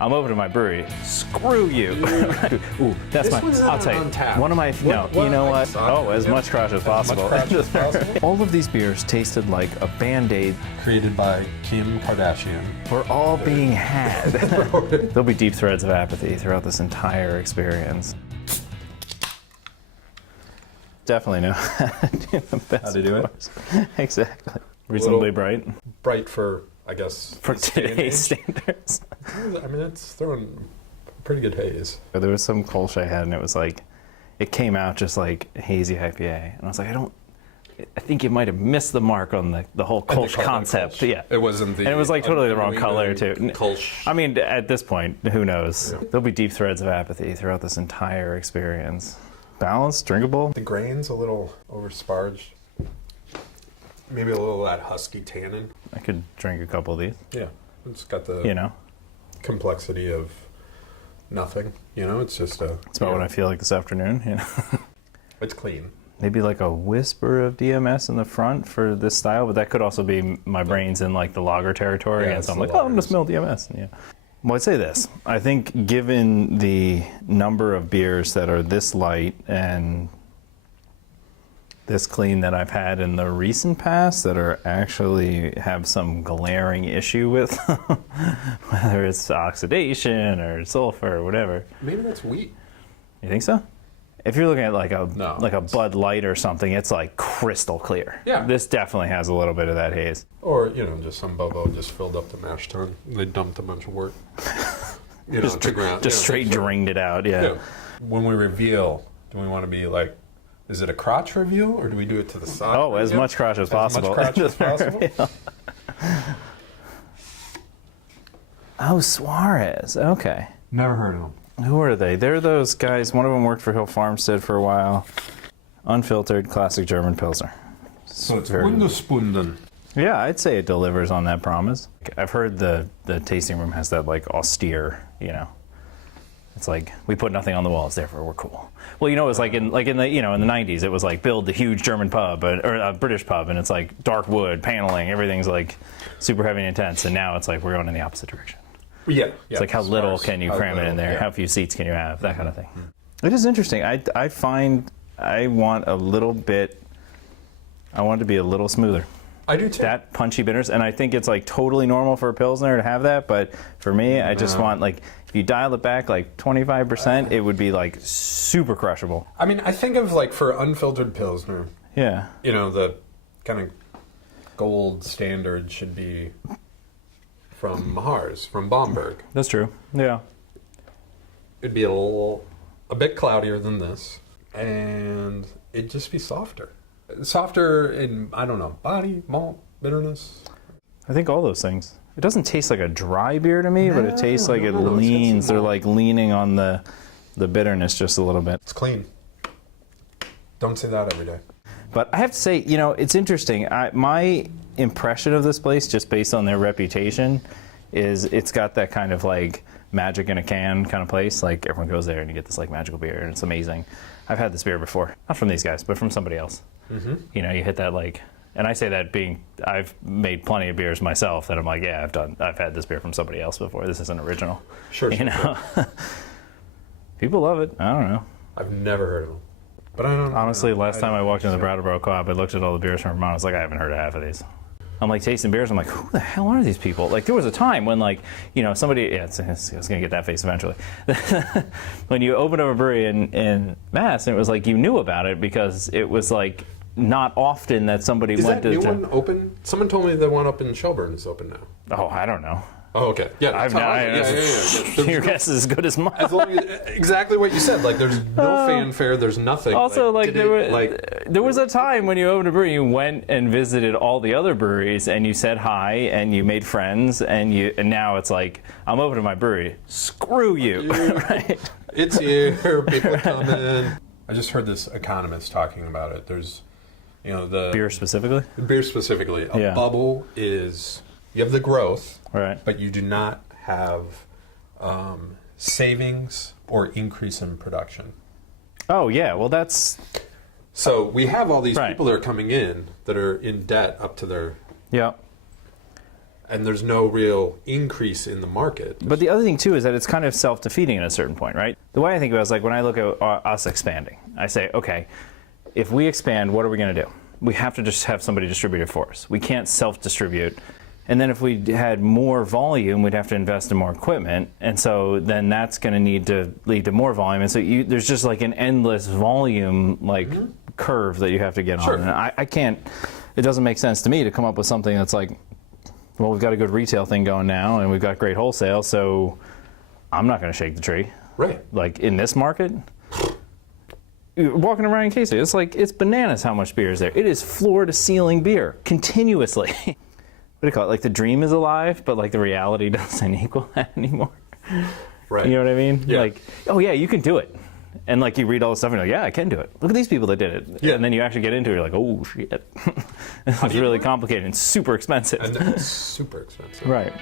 I'm opening my brewery. Screw you. Ooh, that's This one's I'll not tell you. on tap. One of my, What- you know what? what- Oh, as much crush as possible. Much crush as possible. All of these beers tasted like a Band-Aid. Created by Kim Kardashian. We're all being had. There'll be deep threads of apathy throughout this entire experience. Definitely know how to do the best. How to do it? pours. Exactly. Reasonably bright. Bright for, I guess, For this day and today's age. standards. I mean, it's throwing pretty good haze. There was some Kolsch I had, and it was like, it came out just like hazy IPA, and I was like, I think you might have missed the mark on the whole Kolsch concept. Kolsch. Yeah, It wasn't the. and it was like totally the wrong New color England too. Kolsch. I mean, at this point, who knows? Yeah. There'll be deep threads of apathy throughout this entire experience. Balanced, drinkable. The grain's a little oversparged. Maybe a little of that husky tannin. I could drink a couple of these. Yeah, it's got the You know, complexity of nothing. You know, it's just a. it's about what I feel like this afternoon. You know, It's clean. maybe like a whisper of DMS in the front for this style, but that could also be my brains in like the lager territory, Yeah, and it's so I'm the like, oh, I'm gonna lagers. smell DMS. Yeah. Well, I'd say this. I think given the number of beers that are this light and this clean that I've had in the recent past that are actually have some glaring issue with, whether it's oxidation or sulfur or whatever. Maybe that's wheat. You think so? If you're looking at like a No, Bud Light or something, it's like crystal clear. Yeah. This definitely has a little bit of that haze. Or, you know, just some bobo just filled up the mash tun. They dumped a bunch of work. You know, to ground. Just straight drained it out. Yeah. Yeah. When we reveal, do we want to be like, is it a crotch reveal or do we do it to the side? Oh, as reveal? much crotch as As possible. much crotch as possible? Oh, Suarez. Okay. Never heard of them. Who are they? They're those guys. One of them worked for Hill Farmstead for a while. Unfiltered, classic German Pilsner. So it's Very- Bundespunden. Yeah, I'd say it delivers on that promise. I've heard the tasting room has that like austere, you know. It's like we put nothing on the walls, therefore we're cool. Well, you know, it was like in the in the 90s, it was like build the huge German pub or a British pub, and it's like dark wood paneling, everything's like super heavy and intense. And now it's like we're going in the opposite direction. Yeah. It's like how little can you cram it in there? How few seats can you have? That kind of thing. It is interesting. I find I want a little bit. I want it to be a little smoother. I do too. That punchy bitters, and I think it's like totally normal for a Pilsner to have that, but for me, I just want like, if you dial it back like 25%, it would be like super crushable. I mean, I think of like for unfiltered Pilsner, Yeah. you know, the kind of gold standard should be from Mahars, from Bamberg. That's true. Yeah. It'd be a bit cloudier than this, and it'd just be softer. Softer in, I don't know, body, malt, bitterness. I think all those things. It doesn't taste like a dry beer to me, but it tastes like it no, it's got leans. some They're malt. like leaning on the bitterness just a little bit. It's clean. Don't say that every day. But I have to say, you know, it's interesting. My impression of this place, just based on their reputation, is it's got that kind of like magic in a can kind of place. Like everyone goes there and you get this like magical beer, and it's amazing. I've had this beer before, not from these guys, but from somebody else. Mm-hmm. You know, you hit that like, and I say that being, I've made plenty of beers myself that I'm like, yeah, I've had this beer from somebody else before. This isn't original. Sure, You know, people love it. I don't know. I've never heard of them. But I don't know. Honestly, last time I walked into the Brattleboro Co-op, I looked at all the beers from Vermont. I was like, I haven't heard of half of these. I'm like tasting beers. I'm like, who the hell are these people? Like, there was a time when, like, you know, somebody. Yeah, I was gonna get that face eventually. When you opened up a brewery in Mass, and it was like you knew about it because it was like not often that somebody Is went that new to. one open? Someone told me the one up in Shelburne is open now. Oh, I don't know. Oh, okay. Yeah, I've that's how Your guess is as good as mine. As long as, exactly what you said. Like, there's no fanfare. There's nothing. Also, like, did there was a time when you opened a brewery, you went and visited all the other breweries, and you said hi, and you made friends, and now it's like, I'm opening my brewery. Screw you. Right? It's here. People come in. I just heard this economist talking about it. There's, you know, the Beer specifically? beer specifically. A bubble is you have the growth, Right. but you do not have savings or increase in production. Oh, yeah. Well, that's... So we have all these Right. people that are coming in that are in debt up to their... Yeah. and there's no real increase in the market. But the other thing too is that it's kind of self-defeating at a certain point, right? The way I think about it is like when I look at us expanding, I say, okay, if we expand, what are we going to do? We have to just have somebody distribute it for us. We can't self-distribute. And then if we had more volume, we'd have to invest in more equipment. And so then that's going to need to lead to more volume. And so there's just like an endless volume curve that you have to get on. And I can't, it doesn't make sense to me to come up with something that's like, well, we've got a good retail thing going now and we've got great wholesale, so I'm not going to shake the tree. Right. Like in this market, walking around in Casey, it's like, it's bananas how much beer is there. It is floor to ceiling beer continuously. What do you call it? Like the dream is alive, but like the reality doesn't equal that anymore. Right. You know what I mean? Yeah. Like, oh yeah, you can do it. And like you read all this stuff and you're like, yeah, I can do it. Look at these people that did it. Yeah. And then you actually get into it, you're like, oh shit. It's really complicated and super expensive. And it's super expensive. Right.